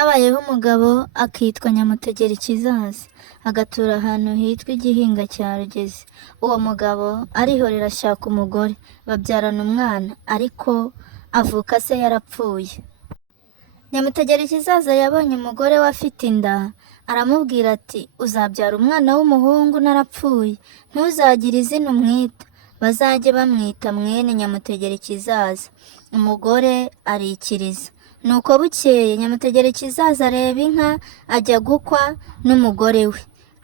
Habayeho umugabo akitwa Nyamutegerikizaza, agatura ahantu hitwa Igihinga cya Rugezi. Uwo mugabo arihorera ashaka umugore, babyarana umwana, ariko avuka se yarapfuye. Nyamutegerikizaza yabonye umugore we afite inda, aramubwira ati uzabyara umwana w'umuhungu narapfuye, ntuzagire izina umwita, bazajye bamwita mwene Nyamutegerikizaza. Umugore arikiriza. Nuko bukeye Nyamutegerikizaza areba inka, ajya gukwa n'umugore we,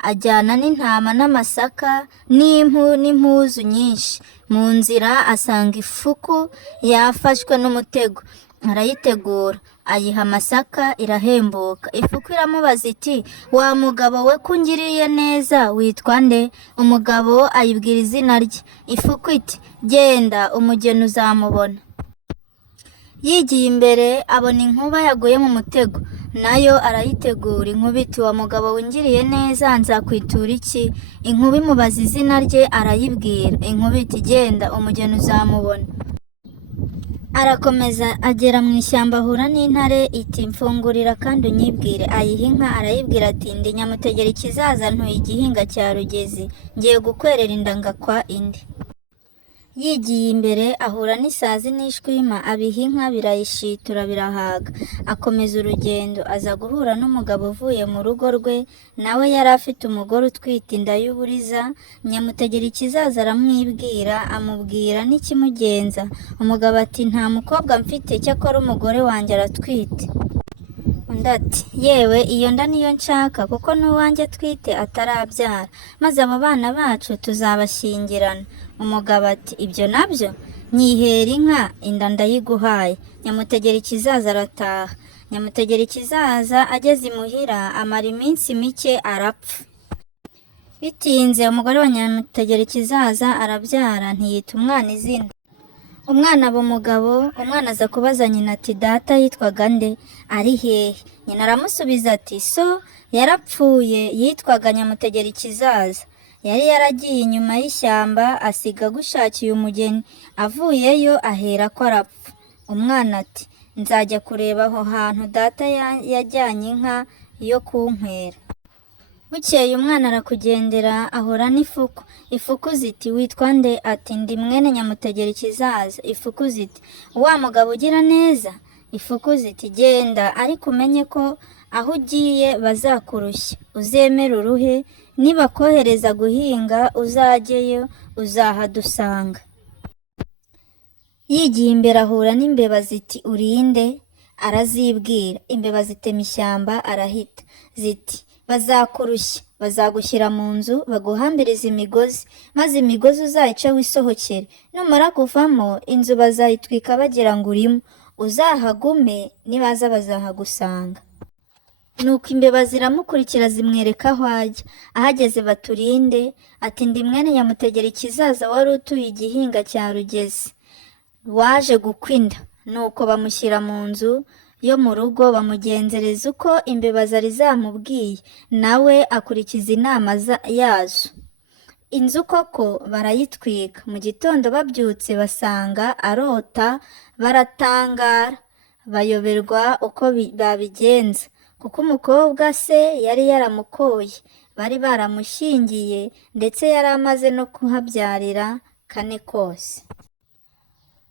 ajyana n'intama n'amasaka n'impu n'impuzu nyinshi. Mu nzira asanga ifuku yafashwe n'umutego, arayitegura, ayiha amasaka irahembuka. Ifuku iramubaza iti wa mugabo we ko ungiriye neza witwa nde? Umugabo ayibwira izina rye. Ifuku iti genda umugeni uzamubona. Yigiye imbere abona inkuba yaguye mu mutego, nayo arayitegura. Inkuba iti wa mugabo wingiriye neza nzakwitura iki? Inkuba imubaza izina rye arayibwira. Inkuba iti genda umugeni uzamubona. Arakomeza agera mu ishyamba ahura n'intare, iti mfungurira kandi unyibwire. Ayiha inka, arayibwira ati ndi Nyamutegerikizaza ntuye Igihinga cya Rugezi, ngiye gukwerera inda ngakwa indi. Yigiye imbere ahura n'isazi n'ishwima, abiha inka birayishitura birahaga. Akomeza urugendo aza guhura n'umugabo uvuye mu rugo rwe, nawe yari afite umugore utwite inda y'uburiza. Nyamutegerikizaza aramwibwira, amubwira n'ikimugenza. Umugabo ati nta mukobwa mfite, cyakora umugore wanjye aratwite. Undi ati yewe iyo nda niyo nshaka, kuko n'uwanjye atwite atarabyara, maze abo bana bacu tuzabashyingirana. Umugabo ati ibyo nabyo, nyihera inka inda ndayiguhaye. Nyamutegerikizaza arataha. Nyamutegerikizaza ageze imuhira amara iminsi mike arapfa. Bitinze umugore wa Nyamutegerikizaza arabyara, ntiyita umwana izina. Umwana aba umugabo. Umwana aza kubaza nyina ati data yitwaga nde? Ari hehe? Nyina aramusubiza ati so yarapfuye, yitwaga Nyamutegerikizaza. Yari yaragiye inyuma y'ishyamba asiga agushakiye umugeni, avuyeyo ahera ko arapfa. Umwana ati nzajya kureba aho hantu data yajyanye inka yo kunkwera. Bukeye umwana arakugendera ahura n'ifuku. Ifuku ziti witwa nde? Ati ndi mwene Nyamutegerikizaza. Ifuku ziti wa mugabo ugira neza? Ifuku ziti genda, ariko umenye ko aho ugiye bazakurushya, uzemere uruhe, nibakohereza guhinga uzajyeyo uzahadusanga. Yigiye imbere ahura n'imbeba ziti urinde? Arazibwira. Imbeba zitema ishyamba arahita. Ziti bazakurushya, bazagushyira mu nzu baguhambiriza imigozi, maze imigozi uzayice wisohokere, numara kuvamo inzu bazayitwika bagira ngo urimo, uzahagume nibaza bazahagusanga. Nuko imbeba ziramukurikira zimwereka aho ajya. Ahageze baturinde. Ati ndi mwene Nyamutegerikizaza wari utuye Igihinga cya Rugezi, waje gukwa inda. Nuko bamushyira mu nzu yo mu rugo bamugenzereza uko imbeba zari zamubwiye, nawe akurikiza inama yazo. Inzu koko barayitwika. Mu gitondo babyutse basanga arota, baratangara bayoberwa uko babigenza, kuko umukobwa se yari yaramukoye, bari baramushyingiye, ndetse yari amaze no kuhabyarira kane kose.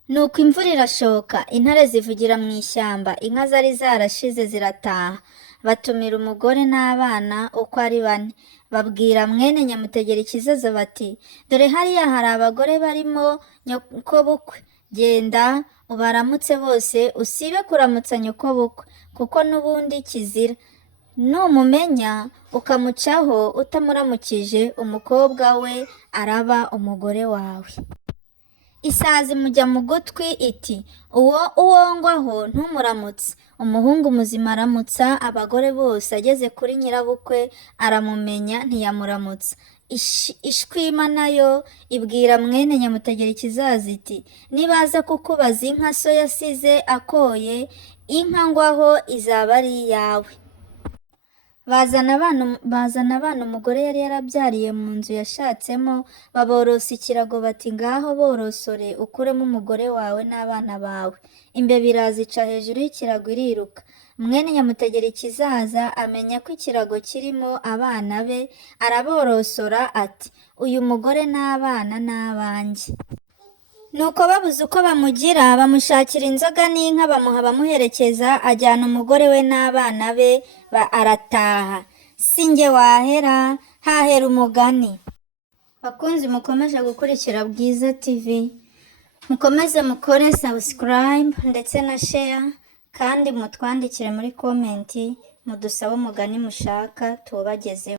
Nuko imvura irashoka, intare zivugira mu ishyamba, inka zari zarashize zirataha. Batumira umugore n'abana uko ari 4, babwira mwene Nyamutegerikizaza bati dore hariya hari abagore barimo nyokobukwe, genda ubaramutse bose, usibe kuramutsa nyokobukwe, kuko n'ubundi kizira. Numumenya ukamucaho utamuramukije, umukobwa we araba umugore wawe. Isazi mujya mu gutwi iti uwo uwongwaho ntumuramutse. Umuhungu muzima aramutsa abagore bose. Ageze kuri nyirabukwe aramumenya ntiyamuramutsa. Ishwima nayo ibwira mwene Nyamutegerikizaza iti nibaza kukubaza inka so yasize akoye, inka ngwaho izaba ari iyawe. bazana abana umugore yari yarabyariye mu nzu yashatsemo, baborosa ikirago bati ngaho borosore ukuremo umugore wawe n'abana bawe. Imbeba iraza ica hejuru y'ikirago iriruka. Mwene Nyamutegera ikizaza amenya ko ikirago kirimo abana be, araborosora ati uyu mugore n'abana n'abanjye. Nuko babuze uko bamugira, bamushakira inzoga n'inka bamuha abamuherekeza, ajyana umugore we n'abana be arataha. Sinjye wahera, hahera umugani. Bakunzi mukomeje gukurikira Bwiza TV, mukomeze mukore subscribe ndetse na share, kandi mutwandikire muri komenti mudusabe umugani mushaka tubagezeho.